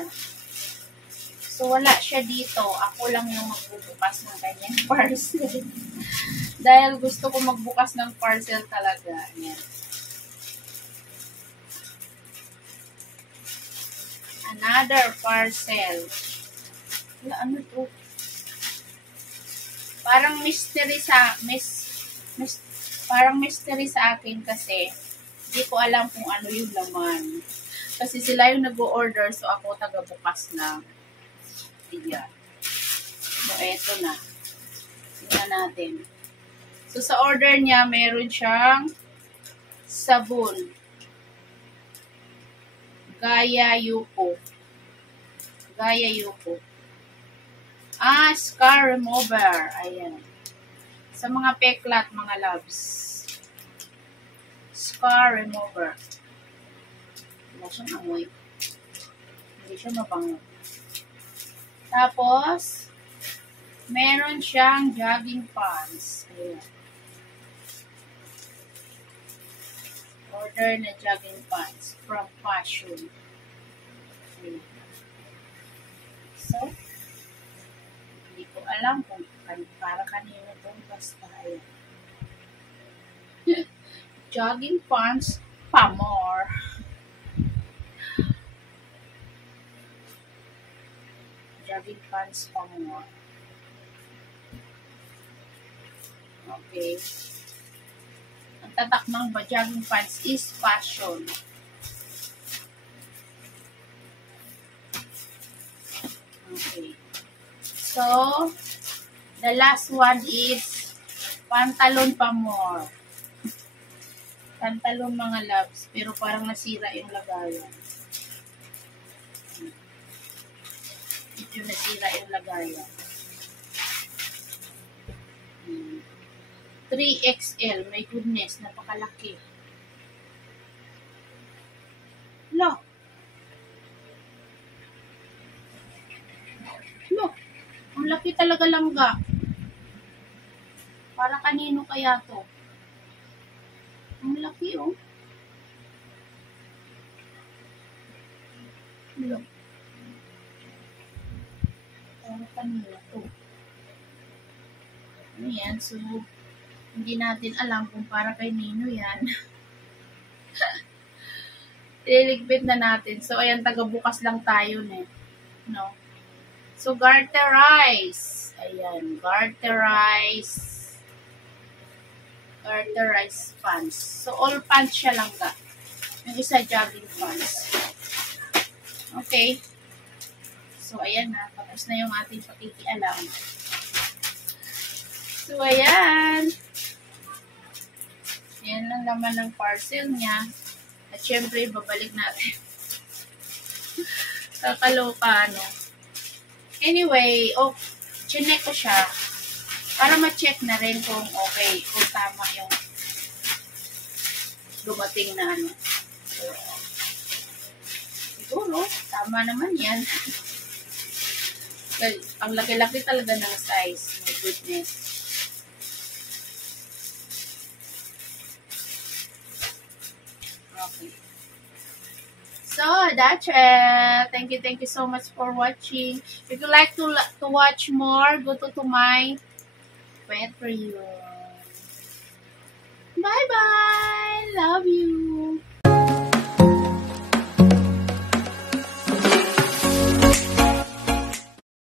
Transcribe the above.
order. So, wala siya dito. Ako lang yung magbubukas ng kanyang parcel. Dahil gusto ko magbukas ng parcel talaga. Ayan. Another parcel. Wala, ano to? Parang mystery parang mystery sa akin kasi hindi ko alam kung ano yung laman. Kasi sila yung nag-o-order, so ako taga-bukas lang. Ayan. So, eto na. Tingnan natin. So, sa order niya, meron siyang sabon. Gaya Yuko. Scar remover. Ayan. Sa mga peklat, mga loves. Scar remover. Wala siyang amoy. Hindi siya mabango. Tapos, meron siyang jogging pants. Ayan. Order na jogging pants from Fashion. Ayan. So, hindi ko alam kung para kanino itong basta. Ayan. Jogging pants, Pamor. Jogging pants, Pamor. Okay. Ang tatak ng jogging pants is Fashion. Okay. So, the last one is Pantalon Pamor. Pantalon, mga loves, pero parang nasira yung lagayan. Medyo nasira yung lagayan. 3XL, my goodness, napakalaki. Lo, ang laki talaga langga. Para kanino kaya to? Ang laki, oh. Look. Para kanino to? Ano yan? So, hindi natin alam kung para kay Nino yan. Ililigpit na natin. So, ayan, taga-bukas lang tayo, no? So, garterize. Ayan, garterize pants. So, all pants siya lang ga. Yung isa, jogging pants. Okay. So, ayan na. Tapos na yung ating pakikialam. So, ayan. Yan lang laman ng parcel niya. At syempre, babalik natin. Kakaloka, no? Anyway, chinek ko siya. Para ma-check na rin kung okay, kung tama yung dumating na ano. So, siguro, tama naman yan. Ang laki-laki talaga ng size. My goodness. Okay. So, that's it. Thank you so much for watching. If you like to watch more, go to my Patreon. Bye-bye. Love you.